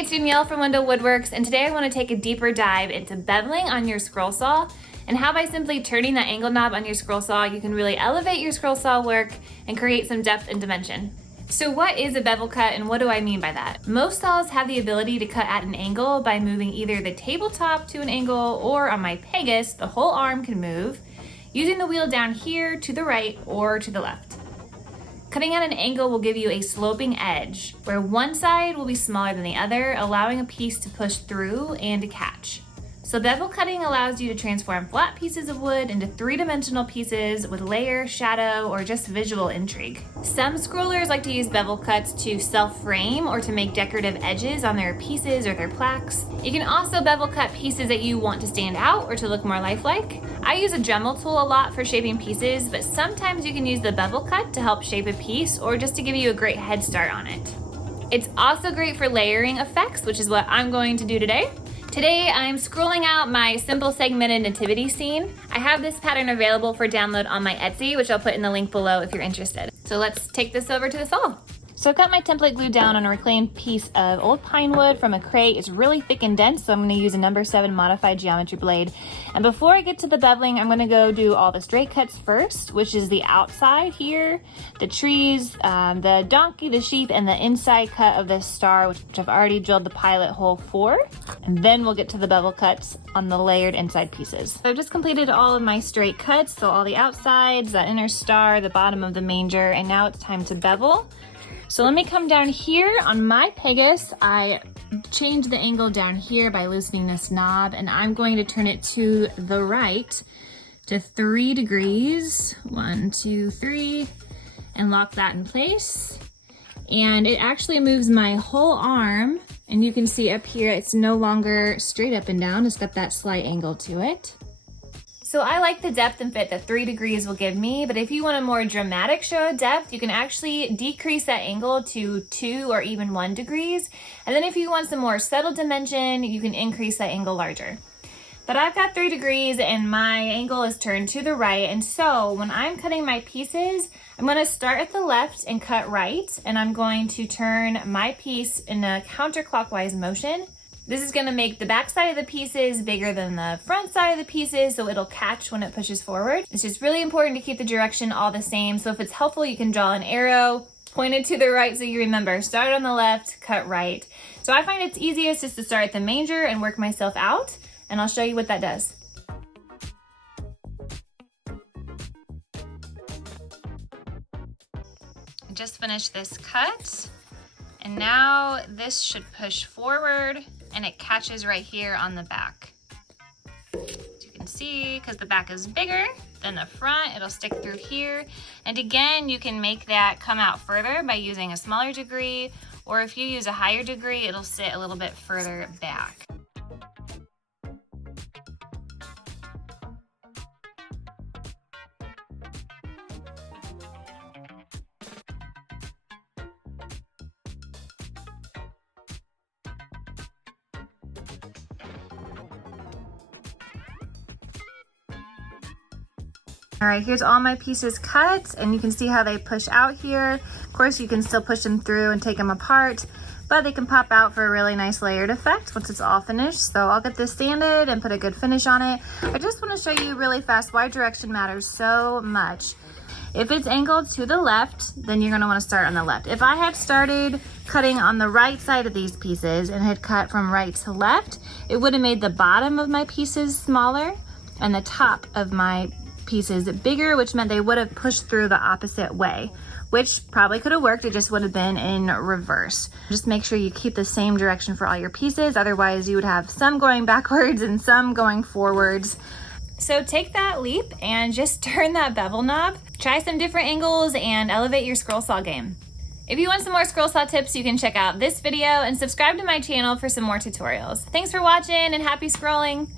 it's Danielle from Wendell Woodworks, and today I want to take a deeper dive into beveling on your scroll saw and how by simply turning that angle knob on your scroll saw, you can really elevate your scroll saw work and create some depth and dimension. So what is a bevel cut and what do I mean by that? Most saws have the ability to cut at an angle by moving either the tabletop to an angle, or on my Pegasus, the whole arm can move, using the wheel down here to the right or to the left. Cutting at an angle will give you a sloping edge, where one side will be smaller than the other, allowing a piece to push through and to catch. So bevel cutting allows you to transform flat pieces of wood into three-dimensional pieces with layer, shadow, or just visual intrigue. Some scrollers like to use bevel cuts to self-frame or to make decorative edges on their pieces or their plaques. You can also bevel cut pieces that you want to stand out or to look more lifelike. I use a Dremel tool a lot for shaping pieces, but sometimes you can use the bevel cut to help shape a piece or just to give you a great head start on it. It's also great for layering effects, which is what I'm going to do today. Today, I'm scrolling out my simple segmented nativity scene. I have this pattern available for download on my Etsy, which I'll put in the link below if you're interested. So let's take this over to the saw. So I've got my template glued down on a reclaimed piece of old pine wood from a crate. It's really thick and dense, so I'm gonna use a number 7 modified geometry blade. And before I get to the beveling, I'm gonna go do all the straight cuts first, which is the outside here, the trees, the donkey, the sheep, and the inside cut of this star, which I've already drilled the pilot hole for. And then we'll get to the bevel cuts on the layered inside pieces. So I've just completed all of my straight cuts, so all the outsides, that inner star, the bottom of the manger, and now it's time to bevel. So let me come down here on my Pegasus. I changed the angle down here by loosening this knob, and I'm going to turn it to the right to 3 degrees. 1, 2, 3, and lock that in place. And it actually moves my whole arm, and you can see up here it's no longer straight up and down. It's got that slight angle to it. So I like the depth and fit that 3 degrees will give me, but if you want a more dramatic show of depth, you can actually decrease that angle to 2 or even 1 degrees. And then if you want some more subtle dimension, you can increase that angle larger. But I've got 3 degrees and my angle is turned to the right. And so when I'm cutting my pieces, I'm gonna start at the left and cut right. And I'm going to turn my piece in a counterclockwise motion. This is gonna make the back side of the pieces bigger than the front side of the pieces, so it'll catch when it pushes forward. It's just really important to keep the direction all the same. So if it's helpful, you can draw an arrow pointed to the right so you remember, start on the left, cut right. So I find it's easiest just to start at the manger and work myself out, and I'll show you what that does. I just finished this cut, and now this should push forward and it catches right here on the back. As you can see, because the back is bigger than the front, it'll stick through here. And again, you can make that come out further by using a smaller degree, or if you use a higher degree, it'll sit a little bit further back. All right, here's all my pieces cut, and you can see how they push out here. Of course, you can still push them through and take them apart, but they can pop out for a really nice layered effect once it's all finished. So I'll get this sanded and put a good finish on it. I just want to show you really fast why direction matters so much. If it's angled to the left, then you're gonna wanna start on the left. If I had started cutting on the right side of these pieces and had cut from right to left, it would have made the bottom of my pieces smaller and the top of my pieces bigger, which meant they would have pushed through the opposite way, which probably could have worked. It just would have been in reverse. Just make sure you keep the same direction for all your pieces. Otherwise, you would have some going backwards and some going forwards. So take that leap and just turn that bevel knob. Try some different angles and elevate your scroll saw game. If you want some more scroll saw tips, you can check out this video and subscribe to my channel for some more tutorials. Thanks for watching and happy scrolling.